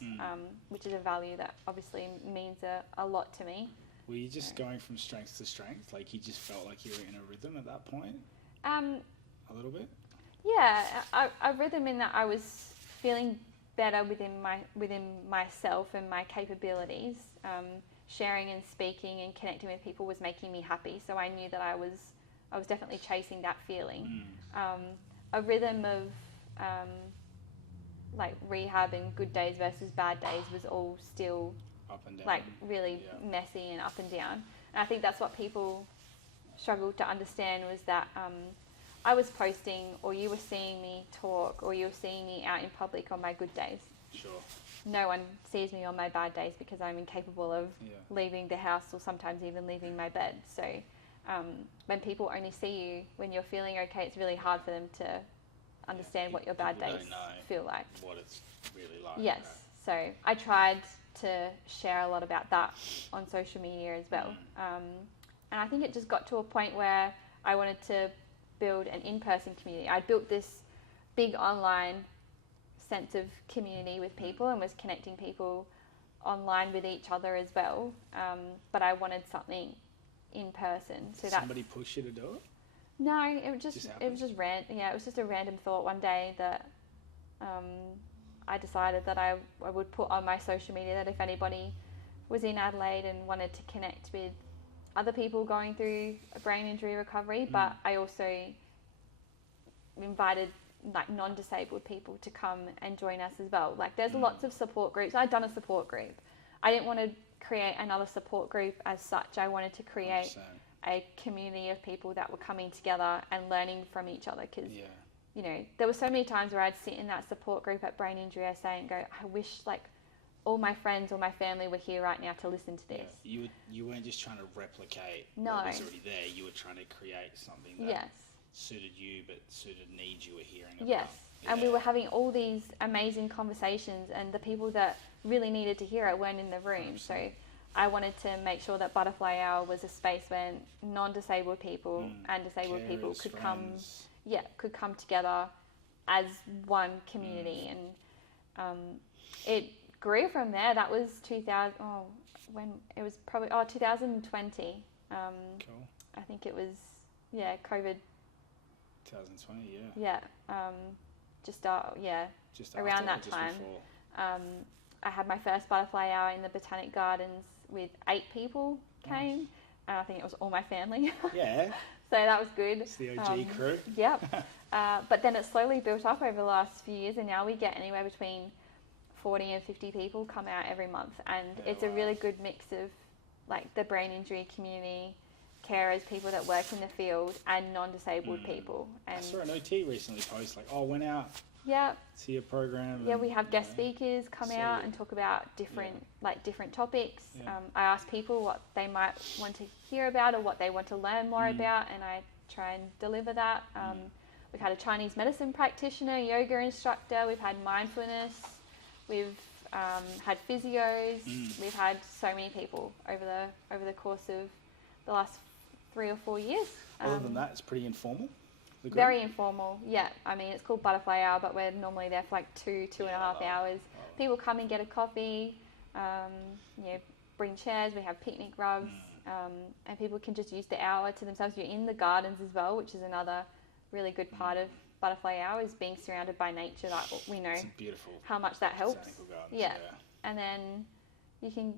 which is a value that obviously means a lot to me. Were you just going from strength to strength? Like you just felt like you were in a rhythm at that point? A little bit? Yeah, a rhythm in that I was feeling better within myself and my capabilities. Sharing and speaking and connecting with people was making me happy. So I knew that I was definitely chasing that feeling. A rhythm of like rehab and good days versus bad days was all still Up and down. like really messy and up and down. And I think that's what people struggled to understand was that I was posting, or you were seeing me talk, or you were seeing me out in public on my good days. Sure. No one sees me on my bad days because I'm incapable of leaving the house or sometimes even leaving my bed. So when people only see you when you're feeling okay, it's really hard for them to understand what your bad days feel like. What it's really like. Yes. So I tried to share a lot about that on social media as well. And I think it just got to a point where I wanted to build an in-person community. I built this big online sense of community with people and was connecting people online with each other as well. But I wanted something in person. So Somebody push you to do it? No, it was just happened? it was just a random thought one day that I decided that I would put on my social media that if anybody was in Adelaide and wanted to connect with other people going through a brain injury recovery, but I also invited like non-disabled people to come and join us as well. Like there's lots of support groups. I'd done a support group. I didn't want to create another support group as such. I wanted to create 100%. a community of people that were coming together and learning from each other because you know, there were so many times where I'd sit in that support group at Brain Injury SA and go, I wish like all my friends or my family were here right now to listen to this. Yeah. You weren't just trying to replicate No. what was already there. You were trying to create something that Yes. suited you, but suited needs you were hearing about. Yes. And we were having all these amazing conversations and the people that really needed to hear it weren't in the room. 100%. So I wanted to make sure that Butterfly Hour was a space where non-disabled people and disabled people Carers, could friends. could come together as one community. And it grew from there. That was 2020. Cool. I think it was, COVID. 2020, Just Just around after or that just time. before? I had my first Butterfly Hour in the Botanic Gardens with 8 people came. And I think it was all my family. Yeah. So that was good. It's the OG crew. Yep. But then it slowly built up over the last few years, and now we get anywhere between 40 and 50 people come out every month, and it's a really good mix of like the brain injury community, carers, people that work in the field, and non-disabled people. And I saw an OT recently post like, went out yeah, to your program. yeah, and, we have guest you know, speakers come so out good. and talk about different topics. Yeah. I ask people what they might want to hear about or what they want to learn more about, and I try and deliver that. We've had a Chinese medicine practitioner, yoga instructor. We've had mindfulness. We've had physios. We've had so many people over the course of the last 3 or 4 years. Other than that, it's pretty informal. the group? Very informal, yeah. I mean, it's called Butterfly Hour, but we're normally there for like two and a half hours. People come and get a coffee, bring chairs, we have picnic rugs, and people can just use the hour to themselves. You're in the gardens as well, which is another really good part of Butterfly Hour, is being surrounded by nature. Like we know It's beautiful. how much that helps. Botanical gardens, Yeah. And then you can,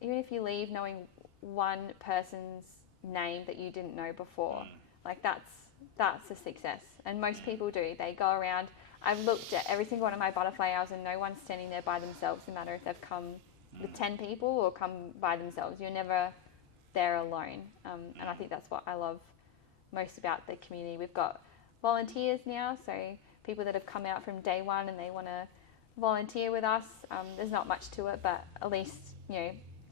even if you leave knowing one person's name that you didn't know before, like that's a success. And most people do. They go around. I've looked at every single one of my butterfly hours and no one's standing there by themselves, no matter if they've come with 10 people or come by themselves. You're never there alone. And I think that's what I love most about the community. We've got volunteers now, so people that have come out from day one and they want to volunteer with us. There's not much to it, but at least,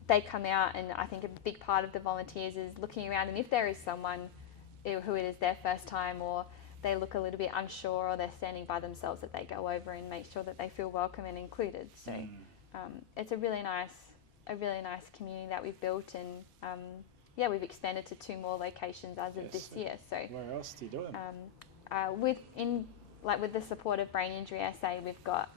they come out, and I think a big part of the volunteers is looking around, and if there is someone who it is their first time, or they look a little bit unsure, or they're standing by themselves, that they go over and make sure that they feel welcome and included. So it's a really nice a really nice community that we've built, and yeah, we've extended to 2 more locations as of this year. So where else do you do it? With the support of Brain Injury SA, we've got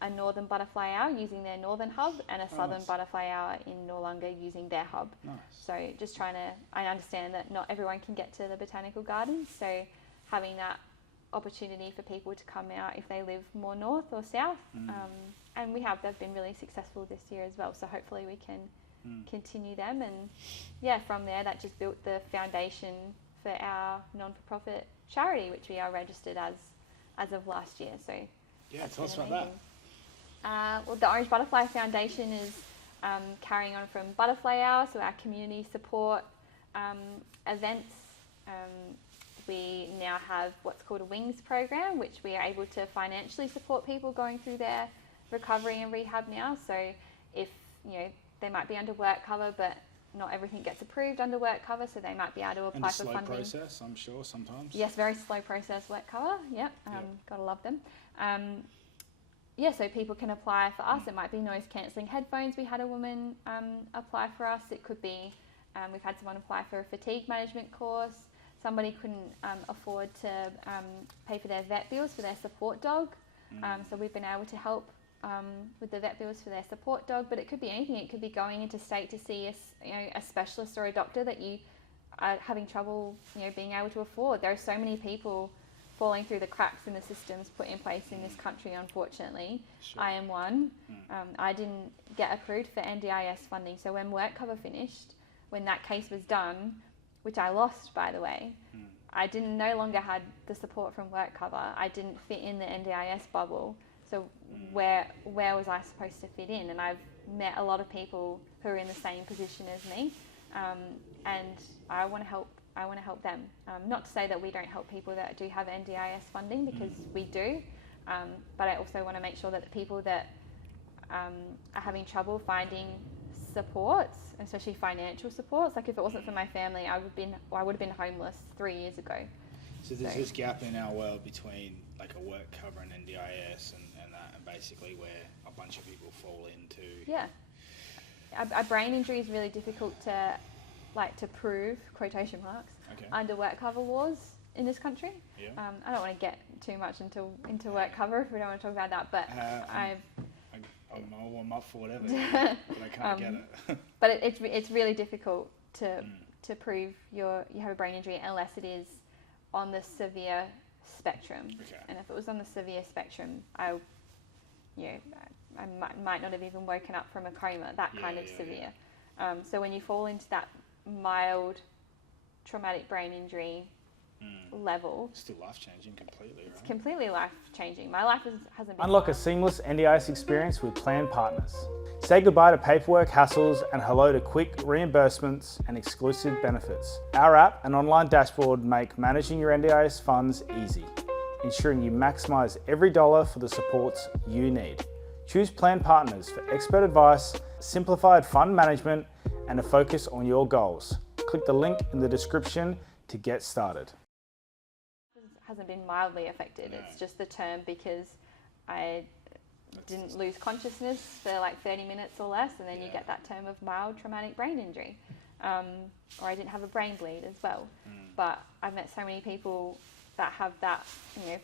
a Northern Butterfly Hour using their Northern hub, and a Southern Butterfly Hour in Noarlunga using their hub. Nice. So just I understand that not everyone can get to the botanical gardens, so having that opportunity for people to come out if they live more north or south, and they've been really successful this year as well, so hopefully we can continue them, and yeah, from there that just built the foundation for our non-for-profit charity, which we are registered as of last year. So yeah, tell us about that. Well, the Orange Butterfly Foundation is carrying on from Butterfly Hour, so our community support events. We now have what's called a Wings program, which we are able to financially support people going through their recovery and rehab now. So if, they might be under work cover, but not everything gets approved under work cover, so they might be able to apply for funding. And a slow process, I'm sure, sometimes. Yes, very slow process, work cover. Yep, gotta love them. So people can apply for us. It might be noise cancelling headphones. We had a woman apply for us. It could be, we've had someone apply for a fatigue management course. Somebody couldn't afford to pay for their vet bills for their support dog. So we've been able to help with the vet bills for their support dog, but it could be anything. It could be going into state to see a specialist or a doctor that you are having trouble, being able to afford. There are so many people falling through the cracks in the systems put in place in this country, unfortunately. Sure. I am one. I didn't get approved for NDIS funding, so when work cover finished, when that case was done, which I lost, by the way, I no longer had the support from work cover. I didn't fit in the NDIS bubble. So where was I supposed to fit in? And I've met a lot of people who are in the same position as me, and I want to help. I want to help them. Not to say that we don't help people that do have NDIS funding, because we do, but I also want to make sure that the people that are having trouble finding supports, especially financial supports, like if it wasn't for my family, I would have been homeless 3 years ago. So there's this gap in our world between like a work cover and NDIS and basically where a bunch of people fall into. Yeah. A brain injury is really difficult to prove, quotation marks, under work cover laws in this country. Yeah. I don't want to get too much into work cover if we don't want to talk about that, but I'm up for whatever, but I can't get it. But it's really difficult to prove you have a brain injury unless it is on the severe spectrum. Okay. And if it was on the severe spectrum, I might not have even woken up from a coma, that kind of severe. Yeah. So when you fall into that mild traumatic brain injury level, it's still life-changing completely, right? It's completely life-changing. My life hasn't been Unlock a seamless NDIS experience with Plan Partners. Say goodbye to paperwork hassles and hello to quick reimbursements and exclusive benefits. Our app and online dashboard make managing your NDIS funds easy, ensuring you maximise every dollar for the supports you need. Choose Plan Partners for expert advice, simplified fund management, and a focus on your goals. Click the link in the description to get started. Hasn't been mildly affected. No. It's just the term because I didn't lose consciousness for like 30 minutes or less, and then you get that term of mild traumatic brain injury. Or I didn't have a brain bleed as well. But I've met so many people that have that,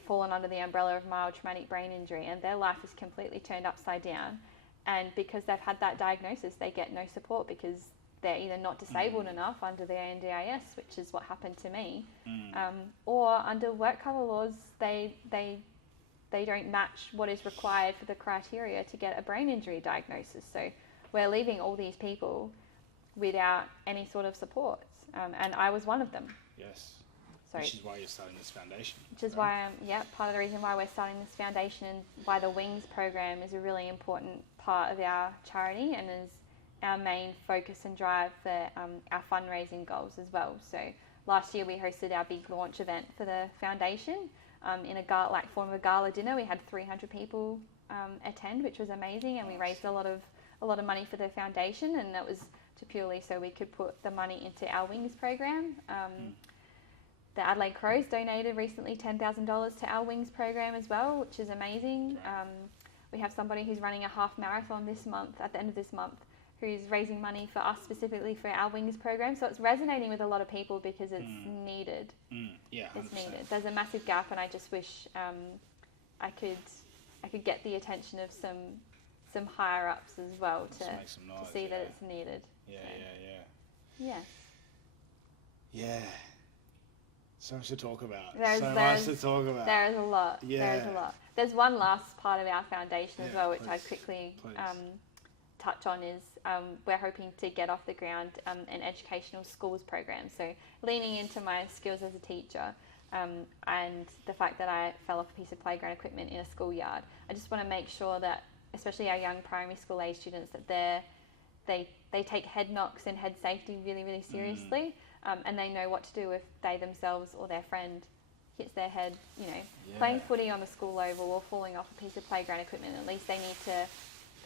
fallen under the umbrella of mild traumatic brain injury, and their life is completely turned upside down. And because they've had that diagnosis, they get no support because they're either not disabled enough under the NDIS, which is what happened to me, or under work cover laws, they don't match what is required for the criteria to get a brain injury diagnosis. So we're leaving all these people without any sort of supports, and I was one of them. Yes. So, which is why you're starting this foundation. Which is why part of the reason why we're starting this foundation and why the Wings program is a really important part of our charity and is our main focus and drive for our fundraising goals as well. So last year we hosted our big launch event for the foundation in a form of a gala dinner. We had 300 people attend, which was amazing, and we raised a lot of money for the foundation, and that was purely so we could put the money into our Wings program. The Adelaide Crows donated recently $10,000 to our Wings program as well, which is amazing. We have somebody who's running a half marathon this month, at the end of this month, who's raising money for us specifically for our Wings program. So it's resonating with a lot of people because it's needed. Yeah, 100%. It's needed. There's a massive gap, and I just wish I could get the attention of some higher ups as well to see that it's needed. Yeah. So much to talk about. There is a lot. Yeah. There's a lot. There's one last part of our foundation as well, which I'd quickly touch on, is we're hoping to get off the ground an educational schools program. So leaning into my skills as a teacher and the fact that I fell off a piece of playground equipment in a schoolyard, I just want to make sure that, especially our young primary school age students, that they take head knocks and head safety really, really seriously, and they know what to do if they themselves or their friend hits their head, playing footy on the school oval or falling off a piece of playground equipment. At least they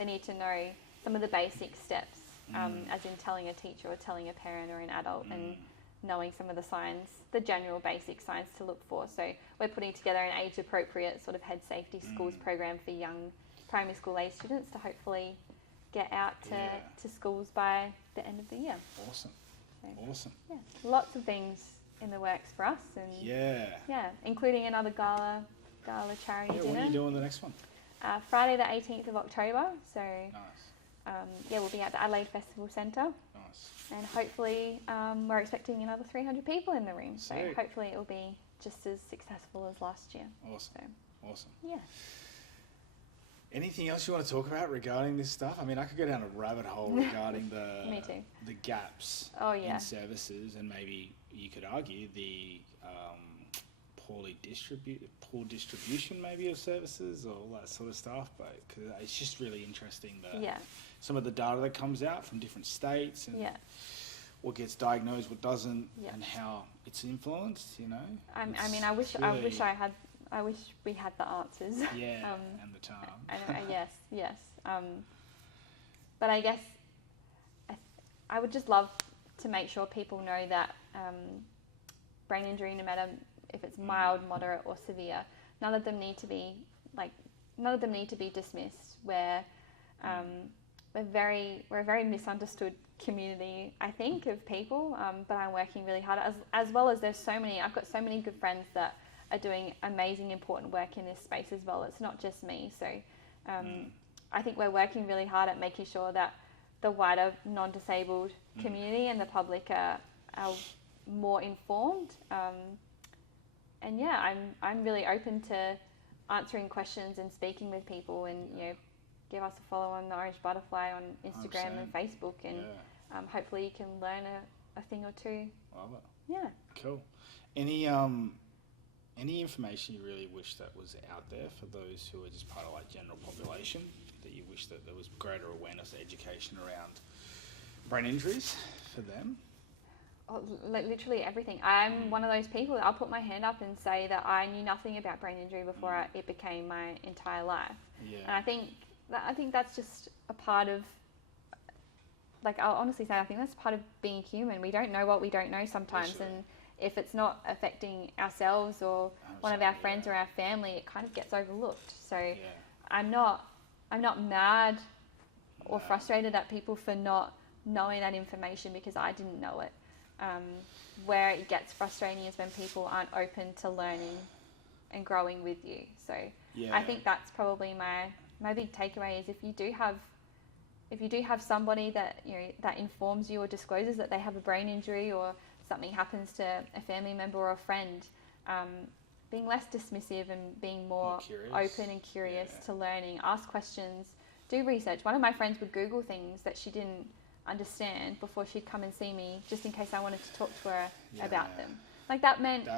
need to know some of the basic steps, as in telling a teacher or telling a parent or an adult, and knowing some of the signs, the general basic signs to look for. So we're putting together an age-appropriate sort of head safety schools program for young primary school age students to hopefully get out to schools by the end of the year. Awesome. Yeah, lots of things in the works for us, and including another gala charity dinner. When are you doing the next one? Friday the 18th of October. So Nice. we'll be at the Adelaide Festival Centre. Nice. And hopefully we're expecting another 300 people in the room. So Sick. hopefully it'll be just as successful as last year. Awesome. Yeah. Anything else you want to talk about regarding this stuff? I mean, I could go down a rabbit hole regarding Me too. the gaps in services, and maybe you could argue the poor distribution maybe of services or all that sort of stuff. But cause it's just really interesting some of the data that comes out from different states and what gets diagnosed, what doesn't, and how it's influenced. I wish we had the answers. And the time. Yes. But I guess I would just love to make sure people know that brain injury, no matter if it's mild, moderate, or severe, none of them need to be dismissed. We're a very misunderstood community, I think, of people. But I'm working really hard, as well as I've got so many good friends that are doing amazing, important work in this space as well. It's not just me. So I think we're working really hard at making sure that the wider non-disabled community and the public are more informed. I'm really open to answering questions and speaking with people, and give us a follow on the Orange Butterfly on Instagram 100%. And Facebook, and hopefully you can learn a thing or two. Love it. Yeah. Cool. Any information you really wish that was out there for those who are just part of like general population, that you wish that there was greater awareness, education around brain injuries for them? Oh, literally everything. I'm one of those people that I'll put my hand up and say that I knew nothing about brain injury before it became my entire life. Yeah. And I think that's just a part of, like, I'll honestly say, I think that's part of being human. We don't know what we don't know sometimes, and if it's not affecting ourselves or one of our friends or our family, it kind of gets overlooked. So I'm not mad or frustrated at people for not knowing that information because I didn't know it. Where it gets frustrating is when people aren't open to learning and growing with you. So I think that's probably my big takeaway is if you do have somebody that that informs you or discloses that they have a brain injury or something happens to a family member or a friend, being less dismissive and being more open and curious to learning, ask questions, do research. One of my friends would Google things that she didn't understand before she'd come and see me, just in case I wanted to talk to her about them. Like that meant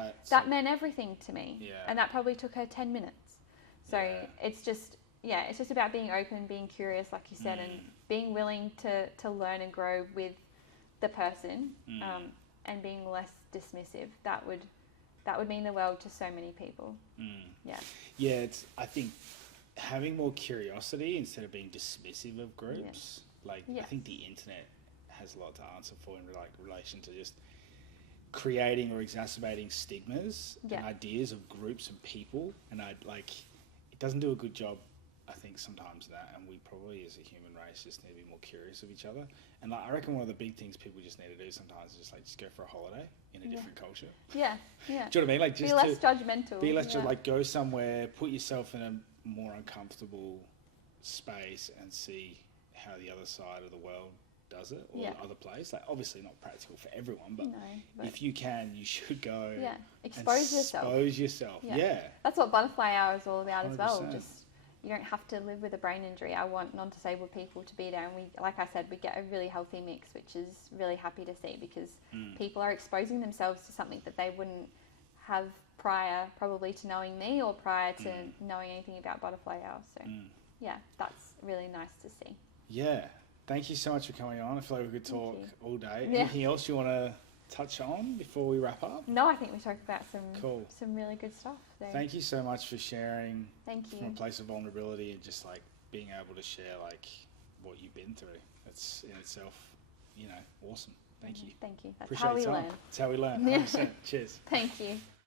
everything to me, and that probably took her 10 minutes. So it's just about being open, being curious, like you said, and being willing to learn and grow with the person, and being less dismissive. That would mean the world to so many people. I think having more curiosity instead of being dismissive of groups. I think the internet has a lot to answer for in relation to just creating or exacerbating stigmas and ideas of groups and people, and it doesn't do a good job I think sometimes that, and we probably as a human race just need to be more curious of each other. And like, I reckon one of the big things people just need to do sometimes is just go for a holiday in a different culture. Yeah, yeah. Do you know what I mean? Like, just be less judgmental. be less like, go somewhere, put yourself in a more uncomfortable space and see how the other side of the world does it, or the other place. Like, obviously not practical for everyone, but if you can, you should go. Yeah, expose yourself. Yeah. That's what Butterfly Hour is all about as well. 100%. Just, you don't have to live with a brain injury. I want non-disabled people to be there, and we, like I said, we get a really healthy mix, which is really happy to see, because people are exposing themselves to something that they wouldn't have prior probably to knowing me, or prior to knowing anything about Butterfly Hour. So yeah, that's really nice to see. Yeah. Thank you so much for coming on. I feel like we could talk all day. Yeah. Anything else you want to touch on before we wrap up? No, I think we talked about some really good stuff. So Thank you so much for sharing. Thank you. From a place of vulnerability, and just like being able to share like what you've been through. It's in itself, awesome. Thank you. Thank you. That's Appreciate how we your time. learn. That's how we learn. 100%. Cheers. Thank you.